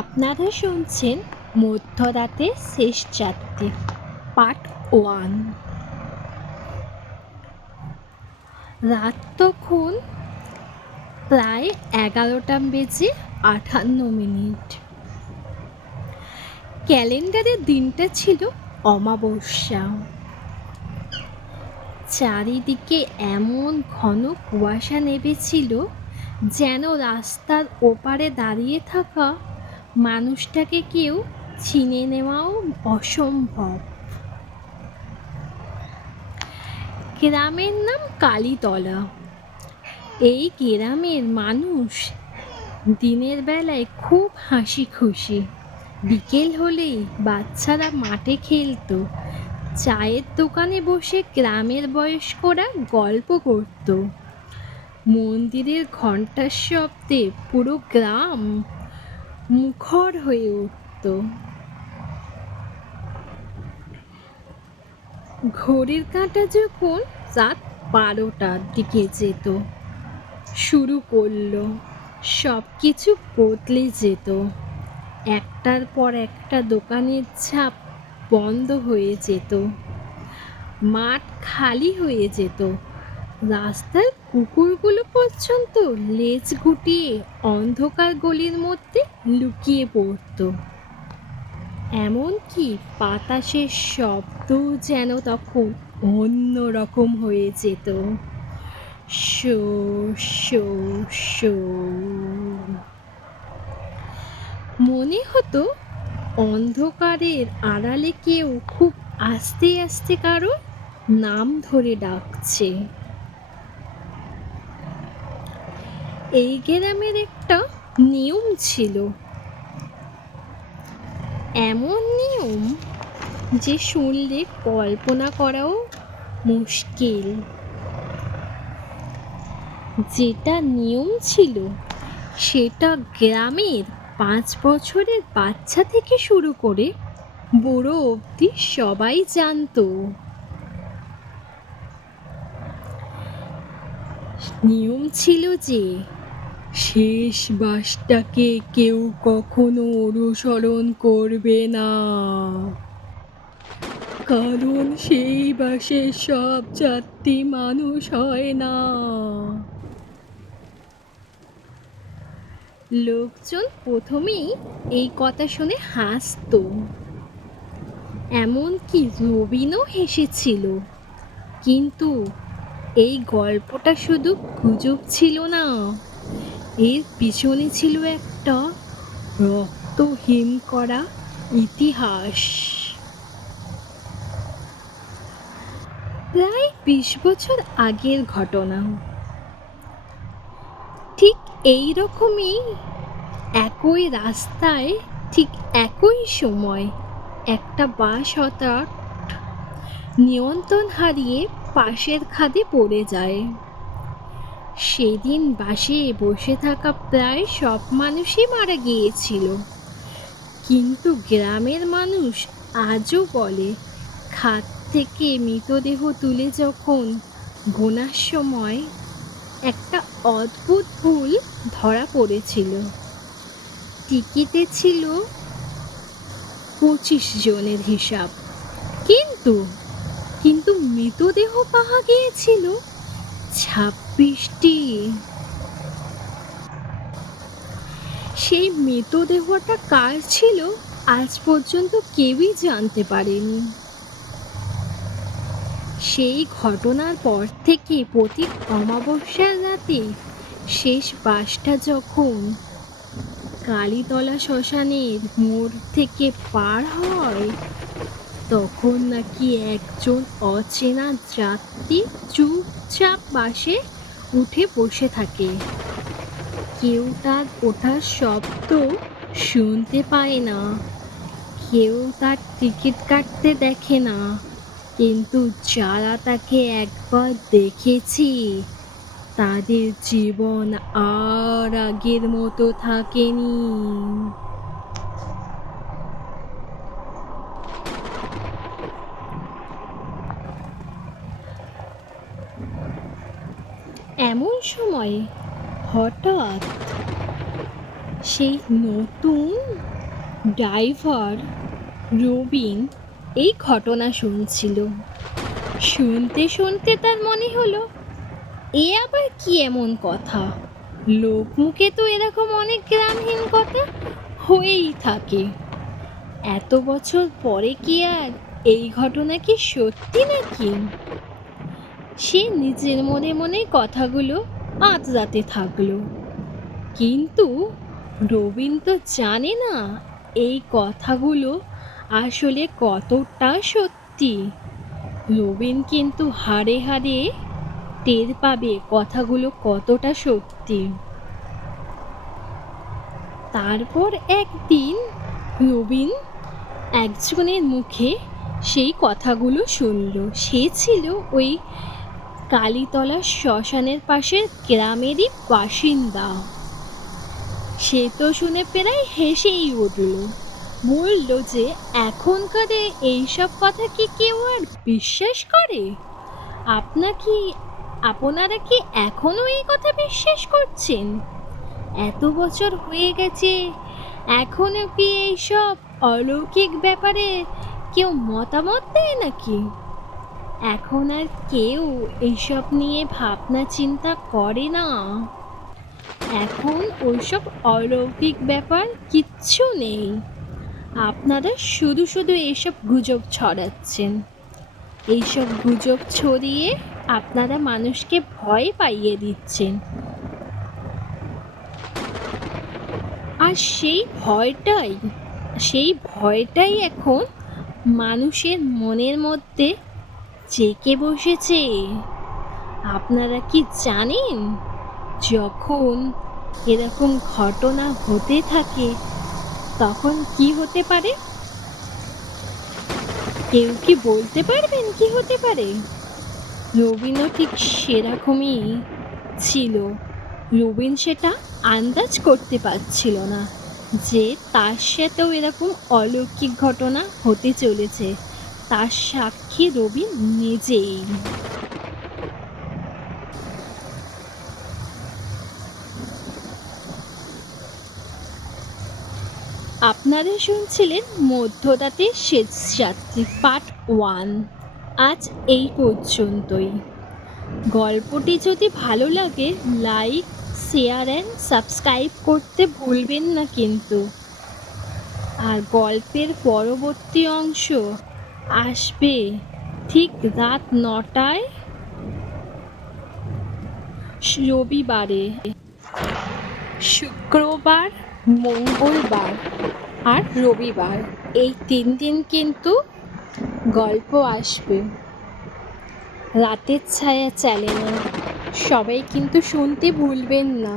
আপনারা শুনছেন মধ্যরাতের শেষ যাত্রী পার্ট 1। রাত তখন প্রায় 11:58। ক্যালেন্ডারের দিনটা ছিল অমাবস্যা। চারিদিকে এমন ঘন কুয়াশা নেমেছিল যেন রাস্তার ওপারে দাঁড়িয়ে থাকা মানুষটাকে কেউ চিনে নেওয়াও অসম্ভব। গ্রামের নাম কালীতলা। এই গ্রামের মানুষ দিনের বেলায় খুব হাসি খুশি। বিকেল হলেই বাচ্চারা মাঠে খেলতো, চায়ের দোকানে বসে গ্রামের বয়স্করা গল্প করত, মন্দিরের ঘণ্টার শব্দে পুরো গ্রাম মুখর হয়ে উঠত। ঘড়ির কাঁটা যখন রাত 12টার দিকে যেত শুরু করলো, সব কিছু বদলে যেত। একটার পর একটা দোকানের ঝাঁপ বন্ধ হয়ে যেত, মাঠ খালি হয়ে যেত, রাস্তার কুকুরগুলো পর্যন্ত লেজ গুটিয়ে অন্ধকার গলির মধ্যে লুকিয়ে পড়ত। এমনকি বাতাসের শব্দ যেন তখন অন্য রকম হয়ে যেত। Show show show. মনে হতো অন্ধকারের আড়ালে কেউ খুব আস্তে আস্তে কারো নাম ধরে ডাকছে। এই গ্রামের একটা নিয়ম ছিল, এমন নিয়ম যে শুনলে কল্পনা করাও মুশকিল। যেটা নিয়ম ছিল সেটা গ্রামের 5 বছরের বাচ্চা থেকে শুরু করে বুড়ো অবধি সবাই জানতো। নিয়ম ছিল যে শেষ বাসটাকে কেউ কখনো অনুসরণ করবে না, কারণ সেই বাসে সব যাত্রী মানুষ হয় না। লোকজন প্রথমেই এই কথা শুনে হাসতো, এমনকি রবিনও হেসেছিল। কিন্তু এই গল্পটা শুধু গুজব ছিল না, এর পিছনে ছিল একটা রক্তহীন করা ইতিহাস। প্রায় 20 বছর আগের ঘটনা। ঠিক এই রকমই একই রাস্তায় ঠিক একই সময় একটা বাস হঠাৎ নিয়ন্ত্রণ হারিয়ে পাশের খাদে পড়ে যায়। সেদিন বাসে বসে থাকা প্রায় সব মানুষই মারা গিয়েছিল, কিন্তু গ্রামের মানুষ আজও বলে খাদ থেকে মৃতদেহ তুলে যখন গোনার সময় একটা অদ্ভুত ভুল ধরা পড়েছিল। টিকিটে ছিল 25 জনের হিসাব, কিন্তু মৃতদেহ পাওয়া গিয়েছিল 26টি। সেই মৃতদেহটা কার ছিল আজ পর্যন্ত কেউই জানতে পারেনি। সেই ঘটনার পর থেকে প্রতি অমাবস্যার রাতে শেষ বাসটা যখন কালীতলা শ্মশানের মোড় থেকে পার হয়, তখন নাকি একজন অচেনা যাত্রী চুপচাপ বাসে উঠে বসে থাকে। কেউ তার ওঠার শব্দ শুনতে পায় না, কেউ তার টিকিট কাটতে দেখে না, কিন্তু যারা তাকে একবার দেখেছি তাদের জীবন আর আগের মতো থাকেনি। এমন সময় হঠাৎ সেই নতুন ড্রাইভার রবিন এই ঘটনা শুনছিল। শুনতে শুনতে তার মনে হলো, এ আবার কি এমন কথা? লোকমুখে তো এরকম অনেক গ্রামহীন কথা হয়েই থাকে। এত বছর পরে কি আর এই ঘটনা কি সত্যি নাকি? সে নিজের মনে মনে কথাগুলো আঁতড়াতে থাকলো। কিন্তু রবিন তো জানে না এই কথাগুলো আসলে কতটা সত্যি। রবিন কিন্তু হাড়ে হাড়ে টের পাবে কথাগুলো কতটা সত্যি। তারপর একদিন রবিন একজনের মুখে সেই কথাগুলো শুনল। সে ছিল ওই কালীতলা শ্মশানের পাশের গ্রামেরই বাসিন্দা। সে তো শুনে প্রায় হেসেই উঠল। বলল যে এখনকার এইসব কথা কি কেউ আর বিশ্বাস করে? আপনারা কি এখনো এই কথা বিশ্বাস করছেন? এত বছর হয়ে গেছে, এখনো কি এইসব অলৌকিক ব্যাপারে কেউ মতামত দেয় নাকি? এখন আর কেউ এইসব নিয়ে ভাবনা চিন্তা করে না। এখন ওইসব অলৌকিক ব্যাপার কিচ্ছু নেই। আপনারা শুধু শুধু এইসব গুজব ছড়াচ্ছেন। এইসব গুজব ছড়িয়ে আপনারা মানুষকে ভয় পাইয়ে দিচ্ছেন। আর সেই ভয়টাই এখন মানুষের মনের মধ্যে জেঁকে বসেছে। আপনারা কি জানেন, যখন এরকম ঘটনা হতে থাকে তখন কি হতে পারে? কেউ কি বলতে পারবেন কি হতে পারে? রবিনও ঠিক সেরকমই ছিল। রবিন সেটা আন্দাজ করতে পারছিল না যে তার সাথেও এরকম অলৌকিক ঘটনা হতে চলেছে। তার সাক্ষী রবিন নিজেই। আপনারা শুনছিলেন মধ্যরাতের শেষ যাত্রী পার্ট 1। আজ এই পর্যন্তই। গল্পটি যদি ভালো লাগে লাইক, শেয়ার অ্যান্ড সাবস্ক্রাইব করতে ভুলবেন না কিন্তু। আর গল্পের পরবর্তী অংশ আসবে ঠিক রাত 9টায় রবিবারে। শুক্রবার, মঙ্গলবার আর রবিবার এই 3 দিন কিন্তু গল্প আসবে। রাতের ছায়া চ্যানেলে সবাই কিন্তু শুনতে ভুলবেন না।